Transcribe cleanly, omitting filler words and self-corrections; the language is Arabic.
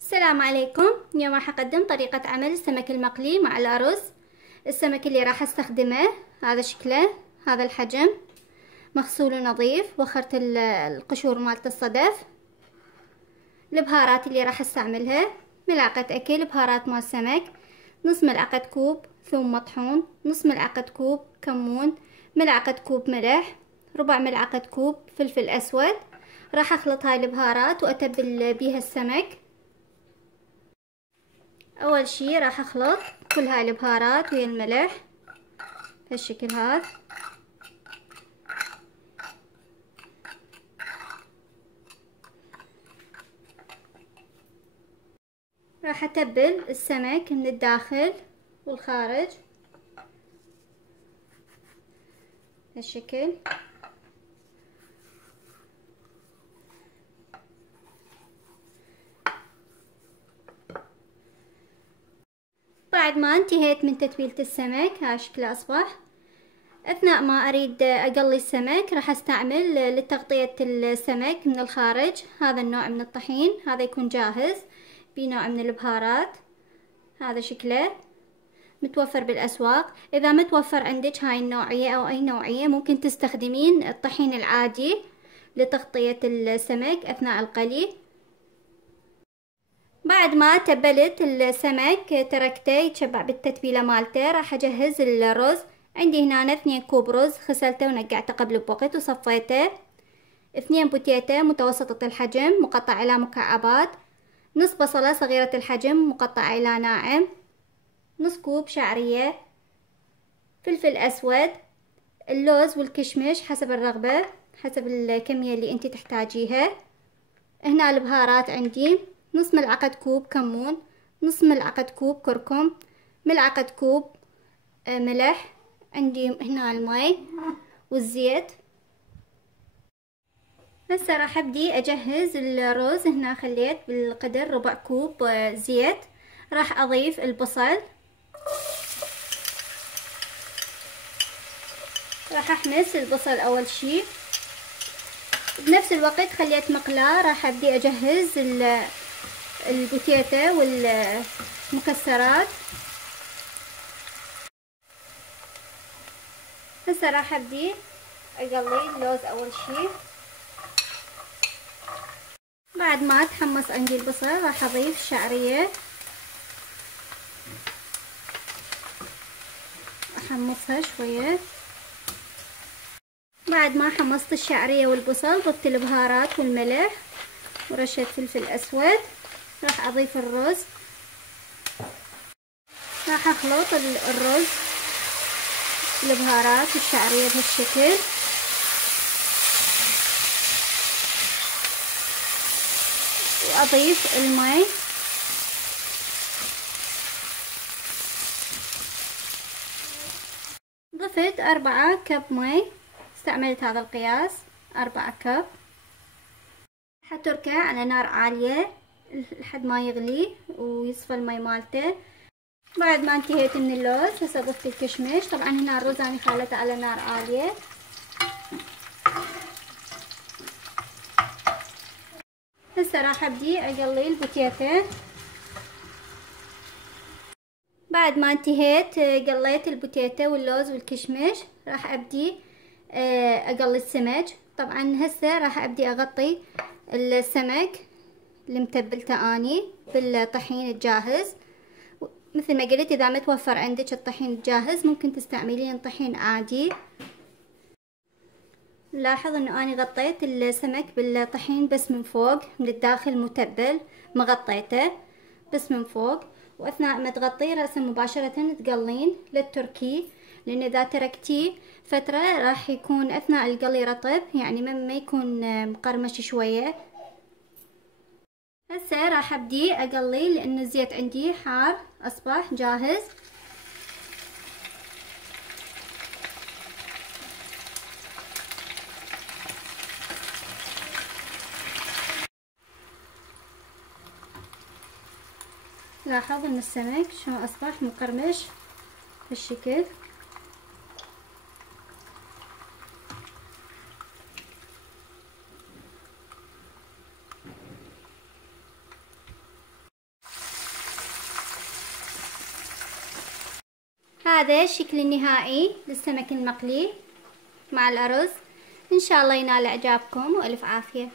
السلام عليكم. اليوم راح اقدم طريقة عمل السمك المقلي مع الارز. السمك اللي راح استخدمه هذا شكله، هذا الحجم، مغسول ونظيف، وخرت القشور مالت الصدف. البهارات اللي راح استعملها: ملعقة اكل بهارات مال سمك، نص ملعقة كوب ثوم مطحون، نص ملعقة كوب كمون، ملعقة كوب ملح، ربع ملعقة كوب فلفل اسود. راح اخلط هاي البهارات واتبل بيها السمك. اول شي راح اخلط كل هاي البهارات ويا الملح بهالشكل هذا. راح اتبل السمك من الداخل والخارج بهالشكل. بعد ما انتهيت من تتبيلة السمك ها شكله اصبح. اثناء ما اريد اقلي السمك راح استعمل لتغطية السمك من الخارج هذا النوع من الطحين، هذا يكون جاهز بنوع من البهارات. هذا شكله متوفر بالاسواق. اذا متوفر عندك هاي النوعية او اي نوعية ممكن تستخدمين الطحين العادي لتغطية السمك اثناء القلي. بعد ما تبلت السمك تركته يتشبع بالتتبيلة مالته. راح اجهز الرز. عندي هنا 2 كوب رز غسلته ونقعته قبل بوقت وصفيته، 2 بوتيتا متوسطة الحجم مقطع الى مكعبات، نص بصلة صغيرة الحجم مقطعة الى ناعم، نص كوب شعرية، فلفل اسود، اللوز والكشمش حسب الرغبة، حسب الكمية اللي انت تحتاجيها. هنا البهارات عندي: نص ملعقة كوب كمون، نص ملعقة كوب كركم، ملعقة كوب ملح. عندي هنا المي والزيت. هسه راح ابدي اجهز الرز. هنا خليت بالقدر ربع كوب زيت. راح اضيف البصل، راح احمس البصل اول شي. بنفس الوقت خليت مقلاة راح ابدي اجهز البوتيتا والمكسرات. هسه راح ابدي اقلي اللوز اول شي. بعد ما تحمص عندي البصل راح اضيف الشعرية، احمصها شوية. بعد ما حمصت الشعرية والبصل ضفت البهارات والملح ورشة فلفل اسود. راح اضيف الرز. راح اخلط الرز البهارات والشعرية بهالشكل. واضيف المي. ضفت 4 كب مي، استعملت هذا القياس 4 كب. حتركه على نار عالية لحد ما يغلي ويصفى المي مالته. بعد ما انتهيت من اللوز هسه ضفت الكشمش. طبعا هنا الرز اني خليته على نار عالية. هسه راح ابدي اقلي البوتيتا. بعد ما انتهيت قليت البوتيتا واللوز والكشمش راح ابدي اقلي السمك. طبعا هسه راح ابدي اغطي السمك اللي متبلته اني بالطحين الجاهز. مثل ما قلت اذا متوفر عندك الطحين الجاهز ممكن تستعملين طحين عادي. لاحظ انه اني غطيت السمك بالطحين بس من فوق، من الداخل متبل ما غطيته بس من فوق. واثناء ما تغطيه رأسا مباشرة تقلين للتركي، لان اذا تركتيه فترة راح يكون اثناء القلي رطب، يعني ما يكون مقرمش شوية. هسه راح ابدي اقلي لان الزيت عندي حار اصبح جاهز. لاحظ ان السمك شلون اصبح مقرمش بالشكل. وهذا الشكل النهائي للسمك المقلي مع الأرز. إن شاء الله ينال إعجابكم وألف عافية.